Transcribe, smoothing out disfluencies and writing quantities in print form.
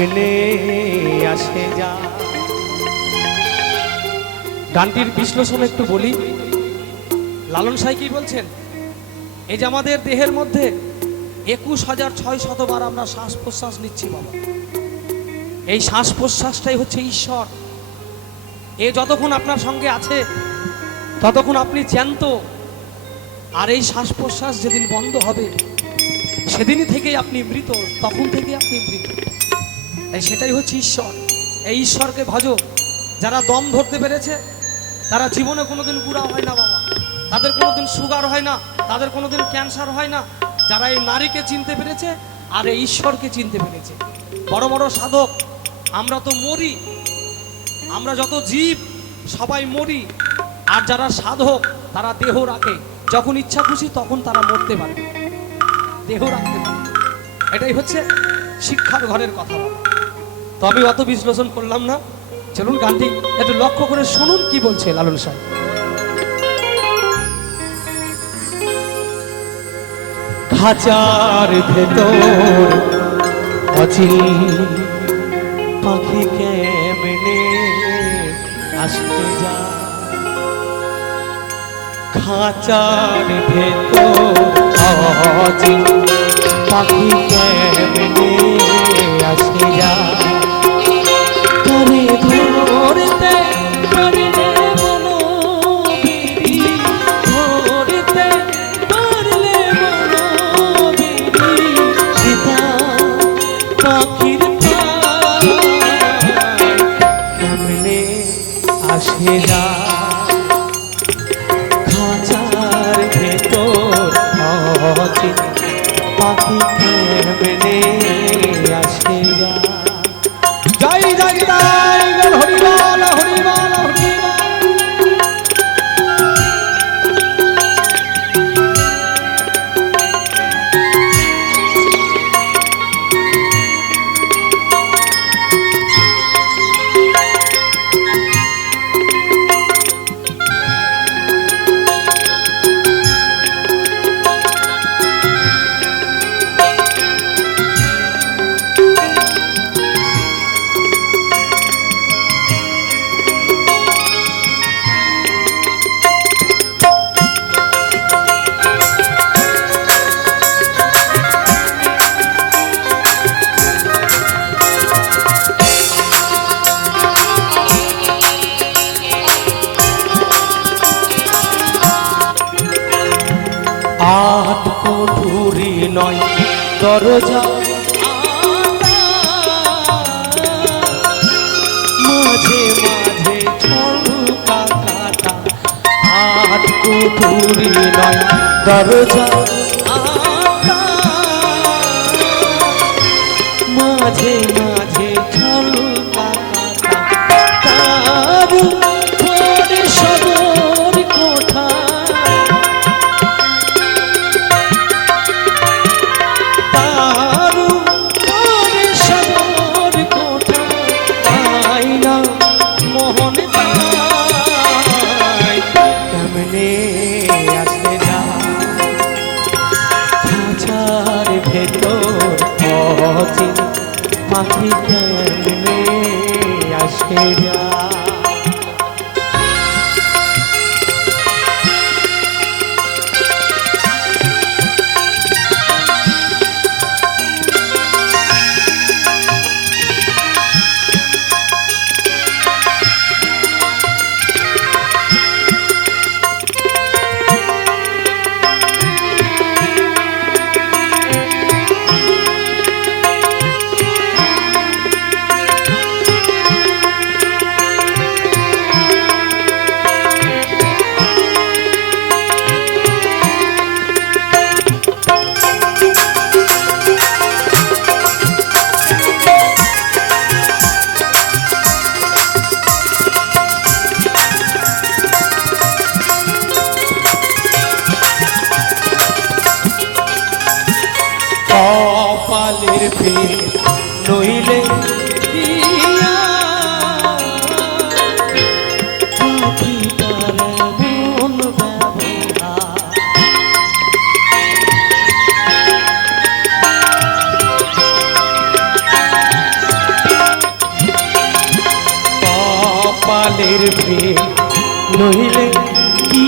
কেমনে আসে যা। গানটির বিশ্লেষণ একটু বলি। লালন সাঁই কি বলছেন, এই যে আমাদের দেহের মধ্যে 21,600 বার আমরা শ্বাস প্রশ্বাস নিচ্ছি বাবা, এই শ্বাস প্রশ্বাসটাই হচ্ছে ঈশ্বর। এ যতক্ষণ আপনার সঙ্গে আছে ততক্ষণ আপনি জ্যান্ত, আর এই শ্বাস প্রশ্বাস যেদিন বন্ধ হবে সেদিনই থেকেই আপনি মৃত, তখন থেকে আপনি মৃত। তাই সেটাই হচ্ছে ঈশ্বর। এই ঈশ্বরকে ভজো। যারা দম ধরতে পেরেছে তারা জীবনে কোনোদিন বুড়া হয় না বাবা, তাদের কোনোদিন সুগার হয় না, তাদের কোনোদিন ক্যান্সার হয় না। যারা এই নারীকে চিনতে পেরেছে আর এই ঈশ্বরকে চিনতে পেরেছে, বড় বড় সাধক। আমরা তো মরি, আমরা যত জীব সবাই মরি, আর যারা সাধক তারা দেহ রাখে, যখন ইচ্ছা খুশি তখন তারা মরতে পারে, দেহ রাখতে পারে। এটাই হচ্ছে শিক্ষার ঘরের কথা। তো আমি অত বিশ্লেষণ করলাম না, চলুন গানটি একটু লক্ষ্য করে শুনুন কি বলছে লালন সাহেব। খাঁচার ভেতর অচিন পাখি কেমনে আসতে যা, খাঁচার ভেতর অচিন পাখি কেমনে আসতে যা, করে ধরতে পারলে মনোবিরি, ধরতে পারলে মনোবিরি, পিতা পাখির কেমনে আসে যা, খাঁচার ভেতর অচিন পাখি কেমনে আসে যা। জয় জয় জয় হরিবল হরিবল হরিবল। আট কুঠুরি নয় দরজা, মাঝে মাঝে ঝলকা কাটা। আট কুঠুরি নয় দরজা, মাঝে মাঝে ঝলকা কাটা। তার ঘরে সদর কোঠা, পাখি কেমনে আসে যা। কপালের প্রেম নইলে কি